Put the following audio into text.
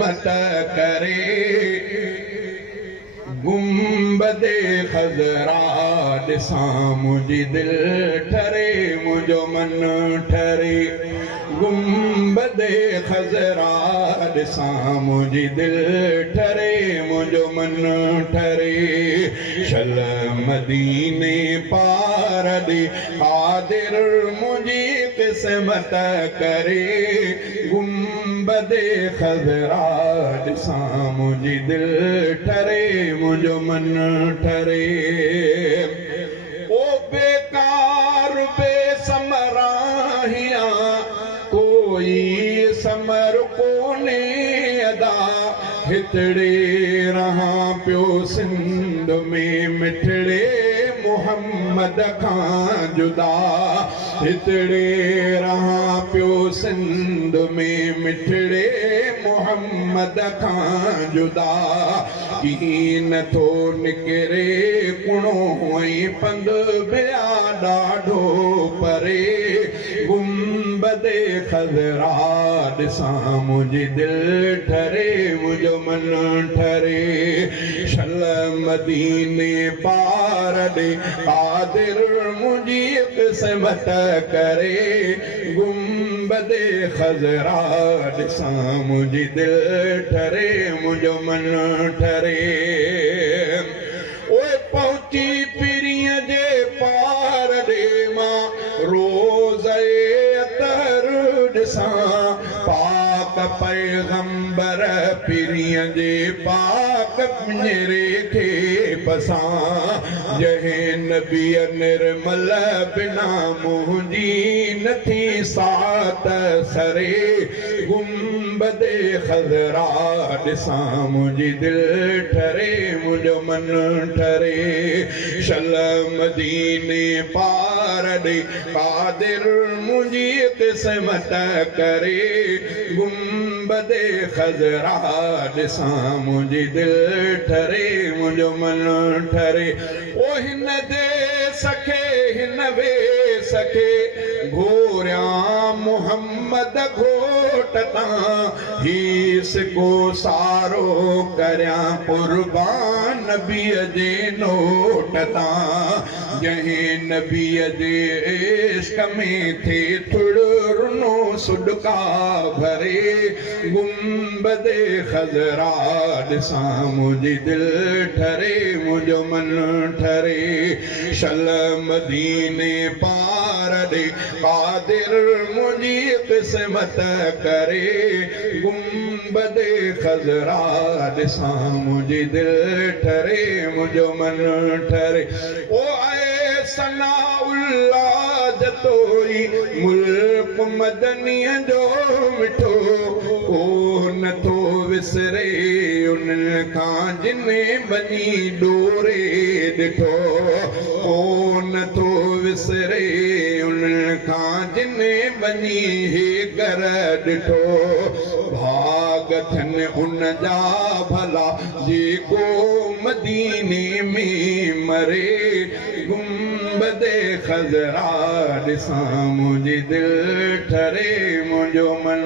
मत करे गुंबदे खज़रा ॾिसां मुंहिंजी दिलि ठरे मुंहिंजो मन ठरे गुंबदे खज़रा ॾिसां मुंहिंजी दिलि ठरे मुंहिंजो मन ठरे शल मदीने पार ॾे क़ादिर मुंहिंजी क़िस्मत करे गुंबदे खज़रा ॾिसां मुंहिंजी दिलि ठरे मुंहिंजो मन ठरे ओ बेकार बेसमरा हियां कोई समर कोने अदा हितड़े रहां पियो सिंध में मिठड़े मोहम्मद खां जुदा हितड़े रहां पियो सिंध में मिठड़े मोहम्मद खां जुदा की नथो निकिरे कुणो ऐं पंध भिया ॾाढो परे गुंबदे खज़रा ॾिसां मुंहिंजी दिलि ठरे मुंहिंजो मन ठरे शल मदीने पार ॾे क़ादिर मुंहिंजी क़िस्मत करे गुंबदे खज़रा ॾिसां मुंहिंजी दिलि ठरे मुंहिंजो मन ठरे ओए पहुची पीरीअ जे पार ॾे मां रोज़े अतर ॾिसां पाक पैगंबर पीरीअ जे पाक पिंजरे खे बसां जंहिं नबीअ निर्मल बिना मुंहिंजी नथी सात सरे गुंबदे खज़रा ॾिसां मुंहिंजी दिलि ठरे मुंहिंजो मन ठरे शल मदीने पार ॾे क़ादिर मुंहिंजी क़िस्मत करे गुंबदे खज़रा ॾिसां मुंहिंजी दिलि ठरे मुंहिंजो मन ठरे ओ हिन दे सखे हिन वे सखे घोरियां मोहम्मद घोट तां हीस को सारो करियां कुर्बान नबीअ जे नोट तां जंहिं नबीअ जे इश्क में थे थुड़ रुनो सुडका भरे गुंबदे खज़रा ॾिसां मुंहिंजी दिलि ठरे मुंहिंजो मन ठरे शल मदीने पार ॾे क़ादिर मुंहिंजी क़िस्मत करे गुंबदे खज़रा ॾिसां मुंहिंजी दिलि ठरे मुंहिंजो मन ठरे ओ आए सनाउल्लाह जतोई मुल्क मदनीअ जो मिठो को नथो विसरे उन्हनि खां जिन वञी डोरे ॾिठो को नथो विसरे उन्हनि खां जिन वञी हे घर ॾिठो भाग थियनि उन जा भला जेको मदीने में मरे गुंबदे खज़रा ॾिसां मुंहिंजी दिलि ठरे मुंहिंजो मन